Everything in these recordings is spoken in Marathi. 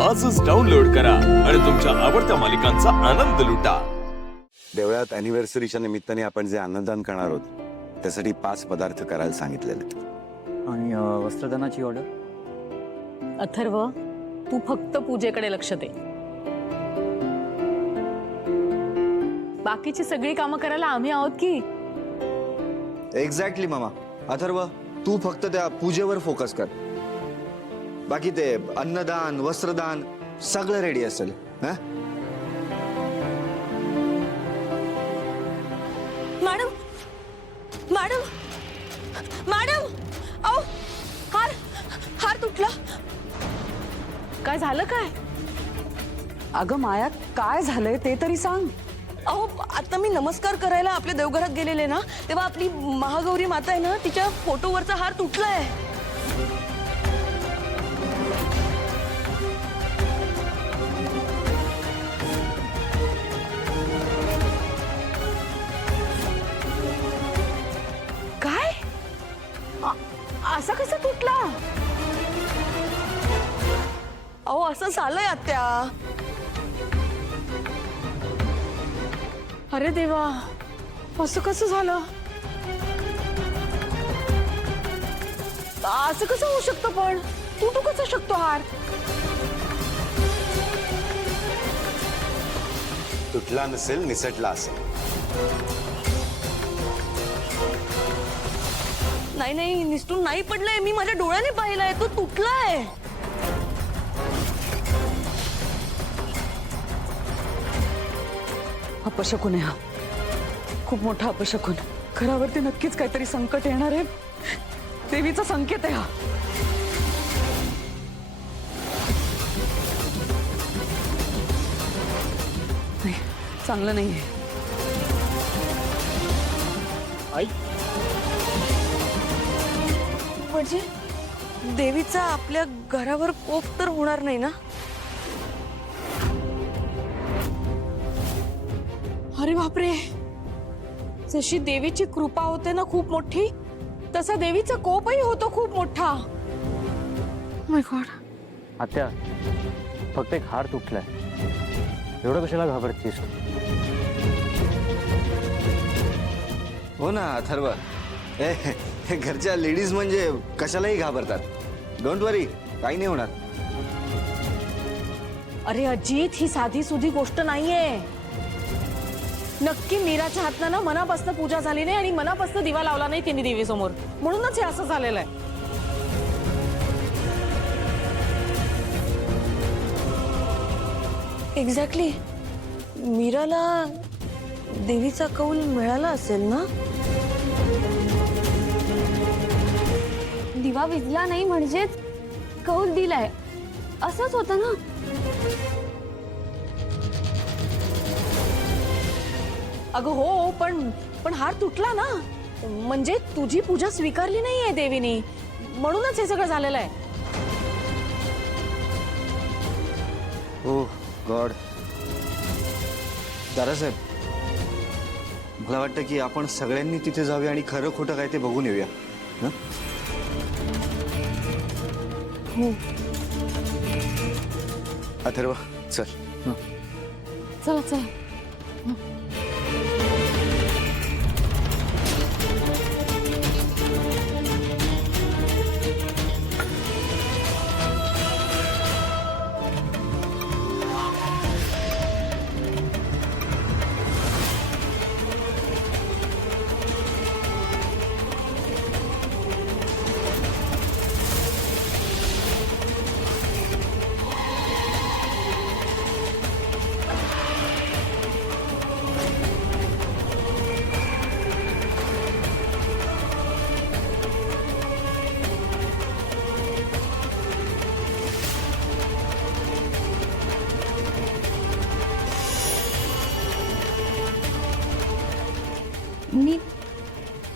आजच डाउनलोड करा आणि तुमच्या आवडत्या मालिकांचा आनंद लुटा। देवळात अॅनिव्हर्सरीच्या निमित्ताने आपण जे अन्नदान करणार आहोत त्यासाठी 5 पदार्थ करायला सांगितलेले आणि वस्त्रदानाची ऑर्डर। अथर्व, तू फक्त पूजेकडे लक्ष दे। बाकीची सगळी कामं करायला आम्ही आहोत की। एक्झॅक्टली मामा। अथर्व, तू फक्त त्या पूजेवर फोकस कर, बाकी ते अन्नदान वस्त्रदान सगळं रेडी असेल। हा मॅडम मॅडम मॅडम, अहो हार हार तुटला। काय झालं काय? अगं माया, काय झालंय ते तरी सांग। अहो आता मी नमस्कार करायला आपल्या देवघरात गेलेले ना, तेव्हा आपली महागौरी माता आहे ना, तिच्या फोटोवरचा हार तुटलाय। काय? असा कसा तुटला? अहो असं झालंय आत्या। अरे देवा, असं कसं झालं? असं कसं होऊ शकतं? पण तुटू कसं शकतो हार? तुटला नसेल, निसटला असेल। नाही नाही, निसटून नाही पडलाय, मी माझ्या डोळ्याने पाहिलाय, तो तुटलाय। अपशकुन आहे हा, खूप मोठा अपशकुन। घरावरती नक्कीच काहीतरी संकट येणार आहे। देवीचा संकेत आहे हा। नाही, चांगलं नाहीये। आई, म्हणजे देवीचा आपल्या घरावर कोप तर होणार नाही ना? अरे बापरे, जशी देवीची कृपा होते ना खूप मोठी, तसा देवीचा कोपही होतो खूप मोठा। माय गॉड। आत्या, फक्त एक हार तुटलाय, एवढं कशाला घाबरतेस? हो ना अथर्व, हे घरच्या लेडीज म्हणजे कशालाही घाबरतात। डोंट वरी, काही नाही होणार। अरे अजित, ही साधी सुधी गोष्ट नाहीये। नक्की मीराच्या हातनं ना मनापासून पूजा झाली नाही आणि मनापासून दिवा लावला नाही तिने देवी समोर, म्हणूनच हे असं झालेलं आहे। एक्झॅक्टली, मीराला देवीचा कौल मिळाला असेल ना? दिवा विजला नाही म्हणजेच कौल दिलाय, असंच होतं ना? अगं हो, पण हार तुटला ना, म्हणजे तुझी पूजा स्वीकारली नाहीये देवीने, म्हणूनच हे सगळं झालेलं आहे। ओह गॉड। दादासाहेब, मला वाटतं की आपण सगळ्यांनी तिथे जाऊया आणि खरं खोटं काय ते बघून येऊया। हं? अथर्व, चल। चला चला।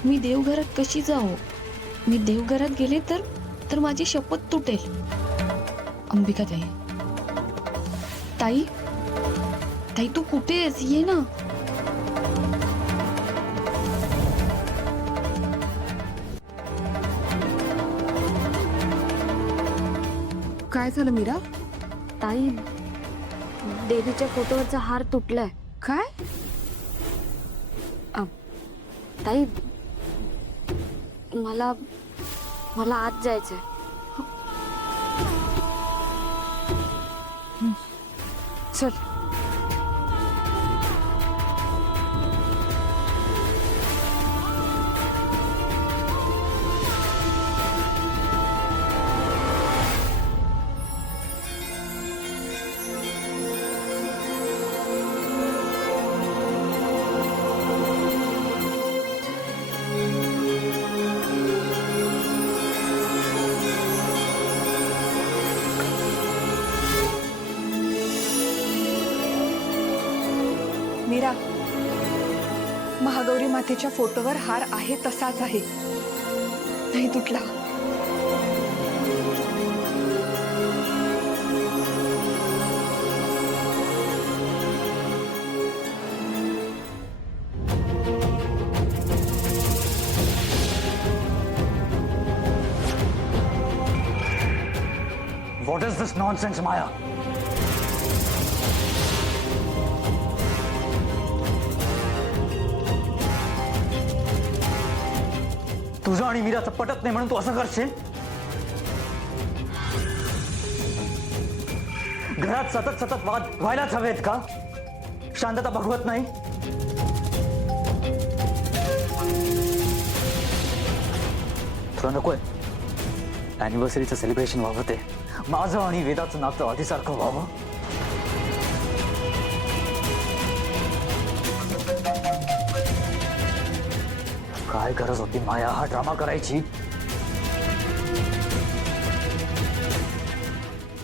मी देवघरात कशी जाऊ? मी देवघरात गेले तर माझी शपथ तुटेल। अंबिका ताई, ताई ताई तू कुठे आहेस? ये ना। काय झालं मीरा? ताई देवीच्या फोटोवरचा हार तुटलाय. काय? ताई मला मला आत जायचंय. चल. मीरा, महागौरी मातेच्या फोटोवर हार आहे तसाच आहे, नाही तुटला. What is this nonsense, Maya? तुझं आणि मीराचं पटत नाही म्हणून तू असं करशील? घरात सतत सतत वाद व्हायलाच हवेत का? शांतता बघवत नाही? तुला नकोय अॅनिव्हर्सरीचं सेलिब्रेशन व्हावं, ते माझं आणि वेदाचं नातं आधीसारखं व्हावं? काय गरज होती माया हा ड्रामा करायची?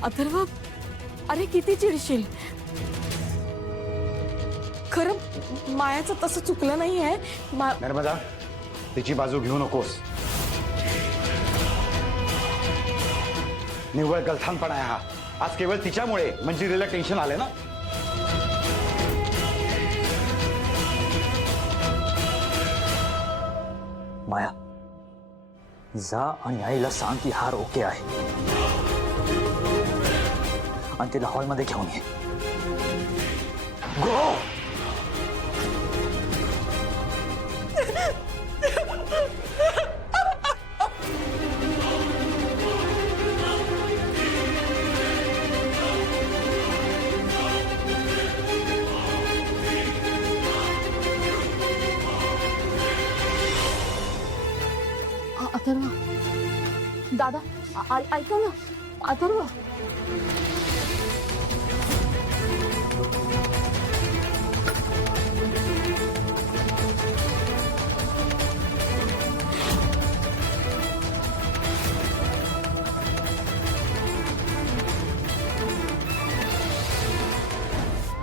अथर्व, अरे किती चिडशील. खरं मायाचं तसं चुकलं नाहीये. नर्मदा, तिची बाजू घेऊ नकोस. निव्वळ गलथानपणा आहे हा. आज केवळ तिच्यामुळे मंजिरीला टेन्शन आले ना. माया, जा आणि आईला सांग की हार ओके आहे आणि तिला हॉलमध्ये घेऊन ये. गो. अथर्व, दादा ऐका ना. अथर्व,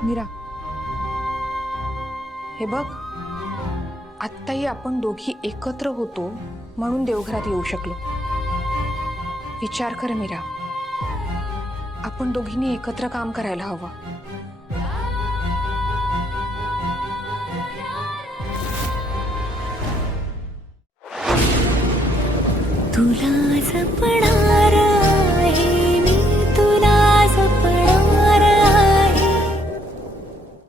मीरा, हे बघ, आत्ताही आपण दोघी एकत्र होतो म्हणून देवघरात येऊ शकलो. विचार कर मीरा, आपण दोघींनी एकत्र काम करायला हवं. तुला जपणार